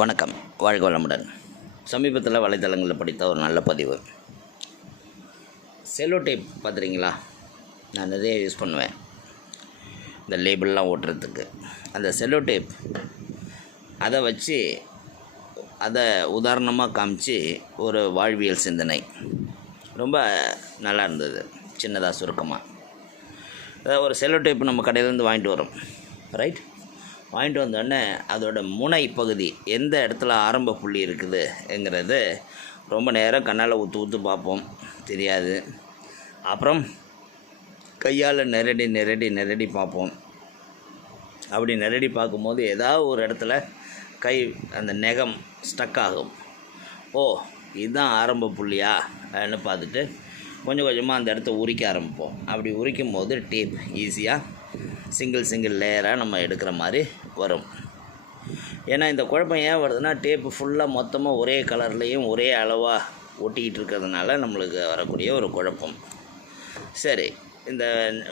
வணக்கம், வாழ்க வளமுடன். சமீபத்தில் வலைத்தளங்களில் படித்த ஒரு நல்ல பதிவு. செல்லோ டேப் பார்த்துறீங்களா? நான் நிறைய யூஸ் பண்ணுவேன் இந்த லேபிள்லாம் ஓட்டுறதுக்கு. அந்த செல்லோ டேப் அதை வச்சு அதை உதாரணமாக காமிச்சு ஒரு வாழ்வியல் சிந்தனை ரொம்ப நல்லா இருந்தது. சின்னதாக சுருக்கமாக, அதாவது ஒரு செல்லோ டேப் நம்ம கடையிலேருந்து வாங்கிட்டு வரோம், ரைட்? வாங்கிட்டு வந்தோடனே அதோட முனை பகுதி எந்த இடத்துல ஆரம்ப புள்ளி இருக்குதுங்கிறது ரொம்ப நேரம் கண்ணால் ஊற்று பார்ப்போம், தெரியாது. அப்புறம் கையால் நெரடி பார்ப்போம். அப்படி நெரடி பார்க்கும்போது ஏதாவது ஒரு இடத்துல கை அந்த நெகம் ஸ்டக் ஆகும். ஓ, இதுதான் ஆரம்ப புள்ளியான்னு பார்த்துட்டு கொஞ்சம் கொஞ்சமாக அந்த இடத்த உரிக்க ஆரம்பிப்போம். அப்படி உரிக்கும் போது டேப் ஈஸியாக சிங்கிள் லேயராக நம்ம எடுக்கிற மாதிரி வரும். ஏன்னா இந்த குழப்பம் ஏன் வருதுன்னா, டேப்பு ஃபுல்லாக மொத்தமாக ஒரே கலர்லேயும் ஒரே அளவாக ஒட்டிக்கிட்டு இருக்கிறதுனால நம்மளுக்கு வரக்கூடிய ஒரு குழப்பம். சரி, இந்த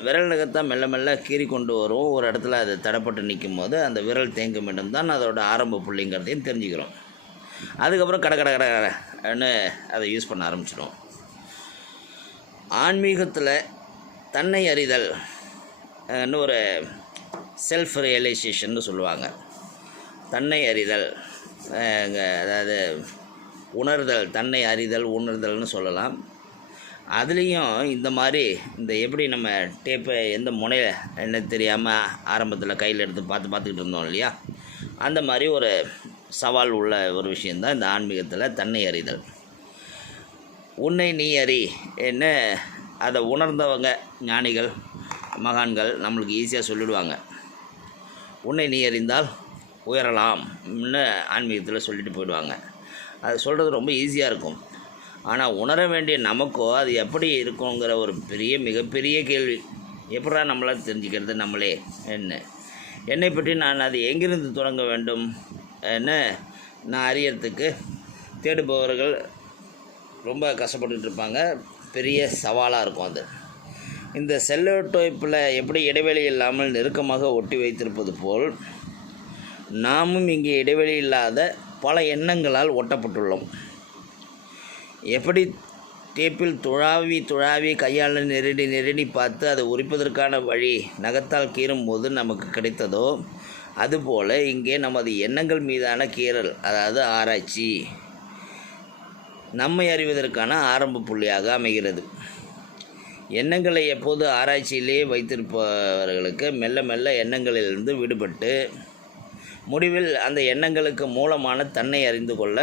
விரல் நகத்தை மெல்ல மெல்ல கீறி கொண்டு வரும். ஒரு இடத்துல அது தடப்பட்டு நிற்கும் போது அந்த விரல் தேங்கும் இடம் தான் அதோட ஆரம்ப புள்ளிங்கிறதையும் தெரிஞ்சுக்கிறோம். அதுக்கப்புறம் கடன்னு அதை யூஸ் பண்ண ஆரம்பிச்சிடும். ஆன்மீகத்தில் தன்னை அறிதல் ஒரு செல்ஃப் ரியலைசேஷன்னு சொல்லுவாங்க. தன்னை அறிதல், அதாவது உணர்தல், தன்னை அறிதல் உணர்தல்னு சொல்லலாம். அதுலேயும் இந்த மாதிரி இந்த எப்படி நம்ம டேப்பை எந்த முனையில் என்ன தெரியாமல் ஆரம்பத்தில் கையில் எடுத்து பார்த்துக்கிட்டு இருந்தோம் இல்லையா, அந்த மாதிரி ஒரு சவால் உள்ள ஒரு விஷயந்தான் இந்த ஆன்மீகத்தில் தன்னை அறிதல். உன்னை நீ அறி என்ன அதை உணர்ந்தவங்க ஞானிகள் மகான்கள் நம்மளுக்கு ஈஸியாக சொல்லிவிடுவாங்க. உன்னை நீ அறிந்தால் உயரலாம்னு ஆன்மீகத்தில் சொல்லிட்டு போயிடுவாங்க. அது சொல்கிறது ரொம்ப ஈஸியாக இருக்கும். ஆனால் உணர வேண்டிய நமக்கோ அது எப்படி இருக்குங்கிற ஒரு மிகப்பெரிய கேள்வி. எப்படா நம்மளால் தெரிஞ்சுக்கிறது நம்மளே என்னை பற்றி நான் அது எங்கிருந்து தொடங்க வேண்டும் நான் அறியறதுக்கு தேடுபவர்கள் ரொம்ப கஷ்டப்பட்டுட்டு இருப்பாங்க. பெரிய சவாலாக இருக்கும் அது. இந்த செல்லோ டேப்பில் எப்படி இடைவெளி இல்லாமல் நெருக்கமாக ஒட்டி வைத்திருப்பது போல் நாமும் இங்கே இடைவெளி இல்லாத பல எண்ணங்களால் ஒட்டப்பட்டுள்ளோம். எப்படி டேப்பில் துழாவி கையால் நெருடி பார்த்து அதை உரிப்பதற்கான வழி நகத்தால் கீறும்போது நமக்கு கிடைத்ததோ, அதுபோல் இங்கே நமது எண்ணங்கள் மீதான கீறல், அதாவது ஆராய்ச்சி, நம்மை அறிவதற்கான ஆரம்ப புள்ளியாக அமைகிறது. எண்ணங்களை எப்போது ஆராய்ச்சியிலே வைத்திருப்பவர்களுக்கு மெல்ல மெல்ல எண்ணங்களிலிருந்து விடுபட்டு முடிவில் அந்த எண்ணங்களுக்கு மூலமான தன்னை அறிந்து கொள்ள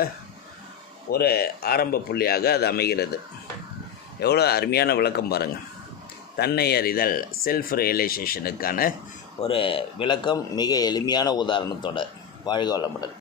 ஒரு ஆரம்ப புள்ளியாக அது அமைகிறது. எவ்வளோ அருமையான விளக்கம் பாருங்கள். தன்னை அறிதல், செல்ஃப் ரியலைசேஷனுக்கான ஒரு விளக்கம் மிக எளிமையான உதாரணத்தோட. வாழ்க வளமுடன்.